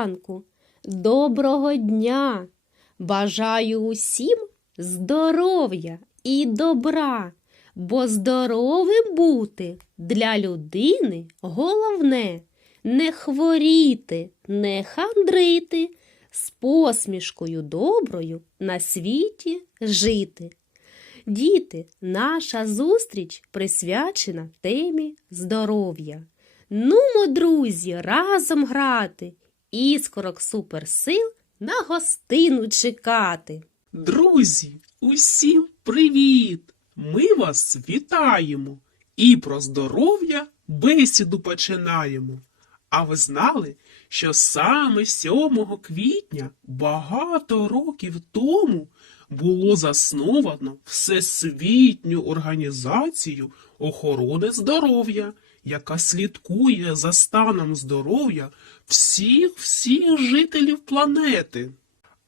ранку, доброго дня. Бажаю усім здоров'я і добра, бо здоровим бути для людини головне не хворіти, не хандрити, з посмішкою доброю на світі жити. Діти, наша зустріч присвячена темі здоров'я. Нумо, друзі, разом грати, іскорок суперсил на гостину чекати. Друзі, усім привіт! Ми вас вітаємо і про здоров'я бесіду починаємо. А ви знали, що саме 7 квітня багато років тому було засновано Всесвітню організацію охорони здоров'я, яка слідкує за станом здоров'я всіх всіх жителів планети.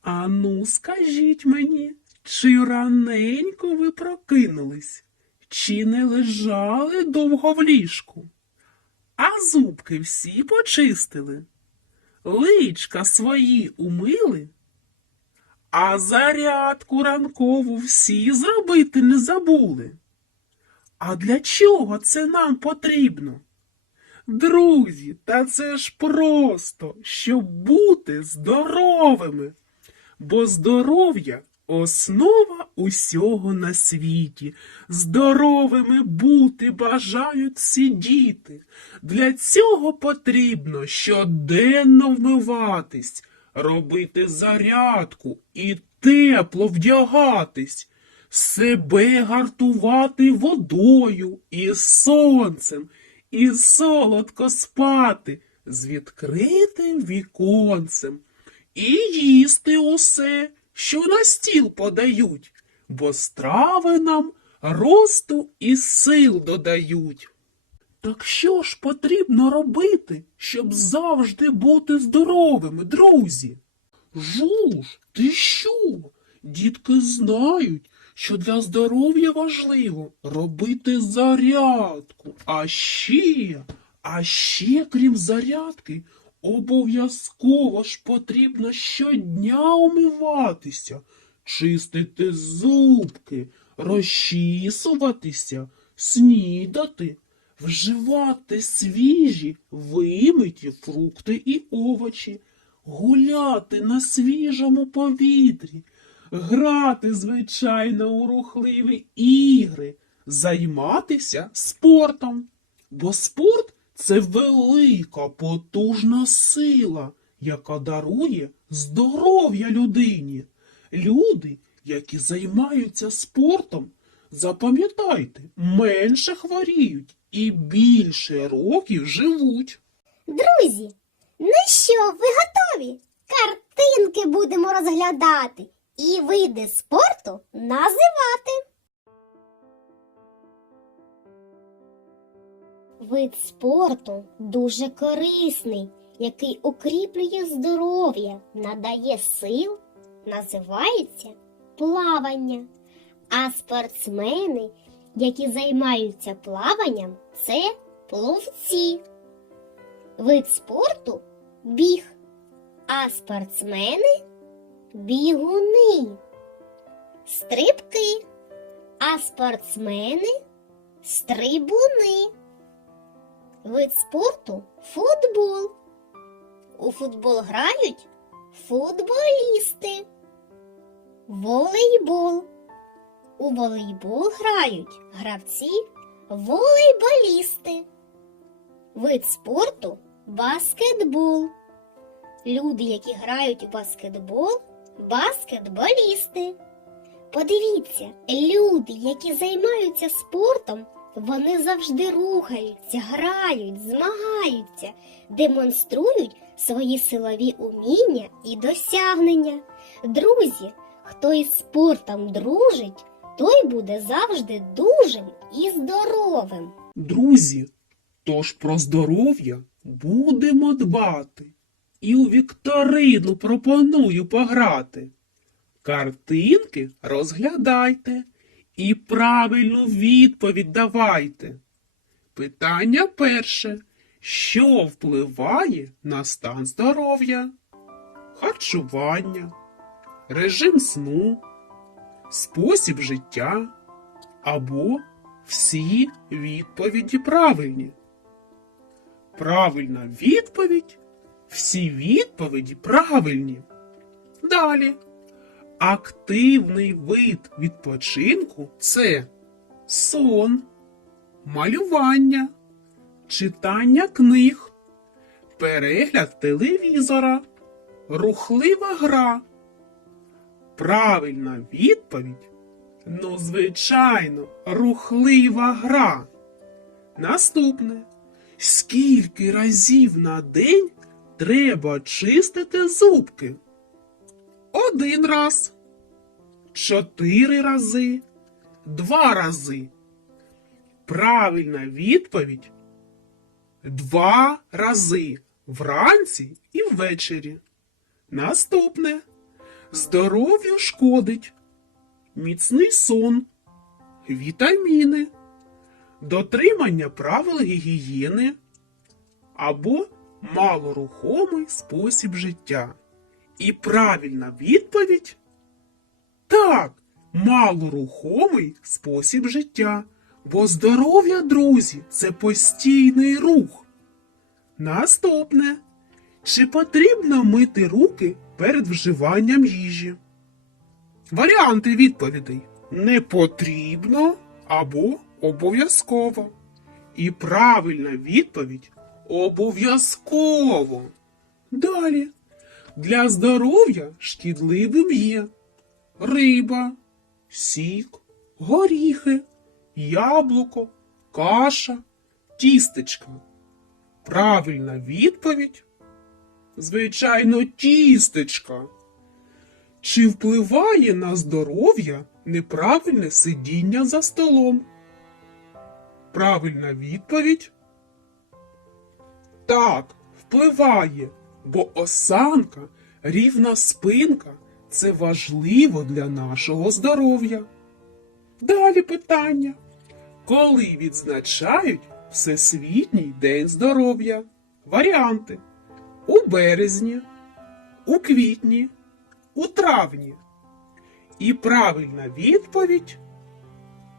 А ну, скажіть мені, чи раненько ви прокинулись, чи не лежали довго в ліжку? А зубки всі почистили, личка свої умили, а зарядку ранкову всі зробити не забули. А для чого це нам потрібно? Друзі, та це ж просто, щоб бути здоровими. Бо здоров'я основа усього на світі. Здоровими бути бажають всі діти. Для цього потрібно щоденно вмиватись, робити зарядку і тепло вдягатись, себе гартувати водою і сонцем, і солодко спати з відкритим віконцем. І їсти усе, що на стіл подають, бо страви нам росту і сил додають. Так що ж потрібно робити, щоб завжди бути здоровими, друзі? Жуж, ти що? Дітки знають, що для здоров'я важливо робити зарядку. А ще, а ще, крім зарядки, обов'язково ж потрібно щодня умиватися, чистити зубки, розчісуватися, снідати, вживати свіжі, вимиті фрукти і овочі, гуляти на свіжому повітрі, грати, звичайно, у рухливі ігри, займатися спортом. Бо спорт це велика, потужна сила, яка дарує здоров'я людині. Люди, які займаються спортом, запам'ятайте, менше хворіють і більше років живуть. Друзі, ну що, ви готові? Картинки будемо розглядати і види спорту називати. Вид спорту дуже корисний, який укріплює здоров'я, надає сил, називається плавання. А спортсмени, які займаються плаванням, це пловці. Вид спорту біг, а спортсмени бігуни, стрибки, а спортсмени стрибуни. Вид спорту футбол. У футбол грають футболісти. Волейбол. У волейбол грають гравці волейболісти. Вид спорту баскетбол. Люди, які грають у баскетбол, баскетболісти. Подивіться, люди, які займаються спортом, вони завжди рухаються, грають, змагаються, демонструють свої силові уміння і досягнення. Друзі, хто із спортом дружить, той буде завжди дужим і здоровим. Друзі, тож про здоров'я будемо дбати. І у вікторину пропоную пограти. Картинки розглядайте і правильну відповідь давайте. Питання перше. Що впливає на стан здоров'я? харчування, режим сну, спосіб життя або всі відповіді правильні. Правильна відповідь всі відповіді правильні. Далі. Активний вид відпочинку це сон, малювання, читання книг, перегляд телевізора, рухлива гра. Правильна відповідь ну, звичайно, рухлива гра. Наступне. Скільки разів на день треба чистити зубки? Один раз, чотири рази, два рази. Правильна відповідь два рази вранці і ввечері. Наступне. Здоров'ю шкодить. Міцний сон, вітаміни, дотримання правил гігієни або малорухомий спосіб життя. І правильна відповідь так, малорухомий спосіб життя. Бо здоров'я, друзі, це постійний рух. Наступне. Чи потрібно мити руки перед вживанням їжі? Варіанти відповідей не потрібно або обов'язково. І правильна відповідь обов'язково. Далі. Для здоров'я шкідливим є риба, сік, горіхи, яблуко, каша, тістечка. Правильна відповідь звичайно, тістечка. Чи впливає на здоров'я неправильне сидіння за столом? Правильна відповідь? Так, впливає, бо осанка, рівна спинка це важливо для нашого здоров'я. Далі питання. Коли відзначають Всесвітній день здоров'я? Варіанти у березні, у квітні, у травні. І правильна відповідь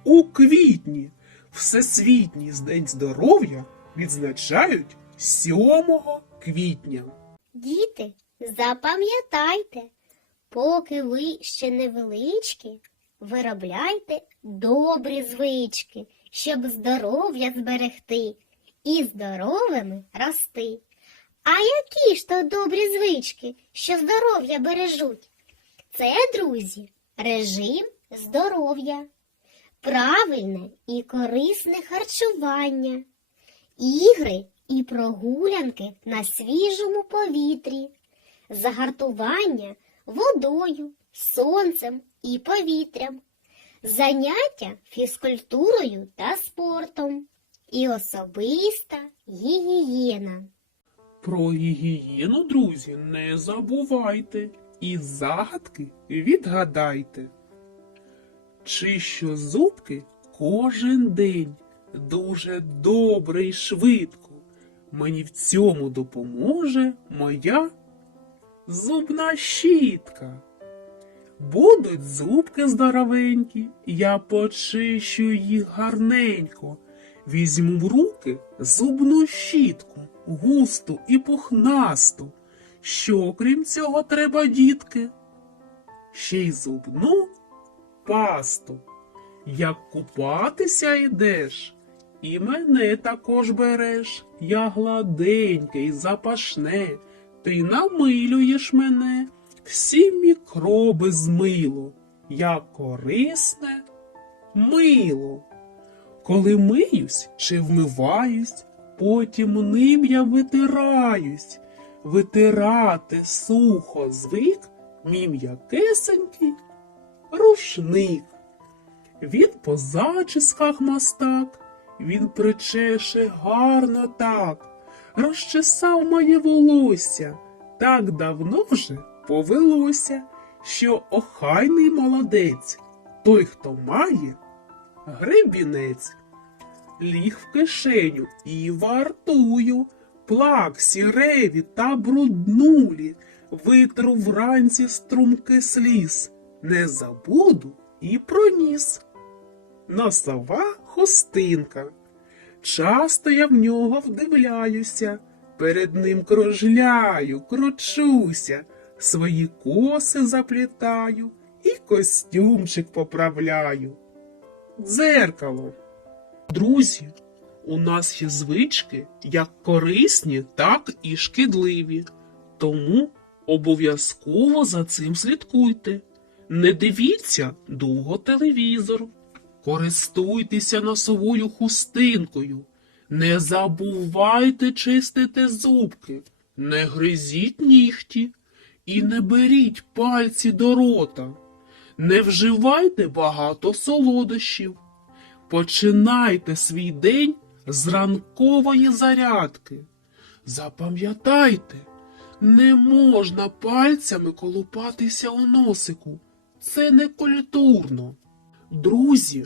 у квітні. Всесвітній День здоров'я відзначають 7 квітня. Діти, запам'ятайте, поки ви ще невеличкі, виробляйте добрі звички, щоб здоров'я зберегти і здоровими рости. А які ж то добрі звички, що здоров'я бережуть? Це, друзі, режим здоров'я, правильне і корисне харчування, ігри і прогулянки на свіжому повітрі, загартування водою, сонцем і повітрям, заняття фізкультурою та спортом і особиста гігієна. Про гігієну, друзі, не забувайте і загадки відгадайте. Чищу зубки кожен день, дуже добре і швидко. Мені в цьому допоможе моя зубна щітка. Будуть зубки здоровенькі, я почищу їх гарненько. Візьму в руки зубну щітку, густу і пухнасту. Що крім цього треба, дітки? Ще й зубну пасту. Як купатися йдеш, і мене також береш. Я гладенький, запашне, ти намилюєш мене, всі мікроби змило, як корисне мило. Коли миюсь чи вмиваюсь, потім ним я витираюсь. Витирати сухо звик мій м'якесенький рушник. Він по зачісках мастак, він причеше гарно так, розчесав моє волосся, так давно вже повелося, що охайний молодець, той, хто має гребінець. Ліг в кишеню і вартую, плак сіреві та бруднулі, витру вранці струмки сліз, не забуду і проніс. Носова хустинка. Часто я в нього вдивляюся, перед ним кружляю, кручуся, свої коси заплітаю і костюмчик поправляю. Дзеркало. Друзі, у нас є звички як корисні, так і шкідливі. Тому обов'язково за цим слідкуйте. Не дивіться довго телевізор. Користуйтеся носовою хустинкою. Не забувайте чистити зубки, не гризіть нігті і не беріть пальці до рота. Не вживайте багато солодощів. Починайте свій день з ранкової зарядки. Запам'ятайте, не можна пальцями колупатися у носику. Це не культурно. Друзі,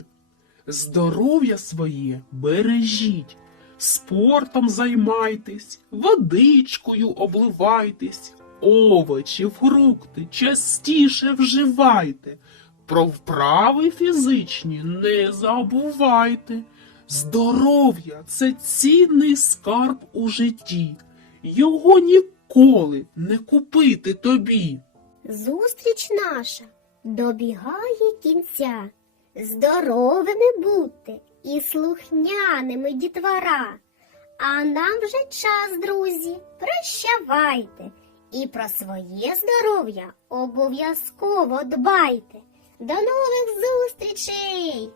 здоров'я своє бережіть, спортом займайтесь, водичкою обливайтесь, овочі, фрукти частіше вживайте. Про вправи фізичні не забувайте. Здоров'я це цінний скарб у житті. Його ніколи не купити тобі. Зустріч наша добігає кінця. Здоровими бути і слухняними дітвора. А нам вже час, друзі, прощавайте. І про своє здоров'я обов'язково дбайте. До нових зустрічей!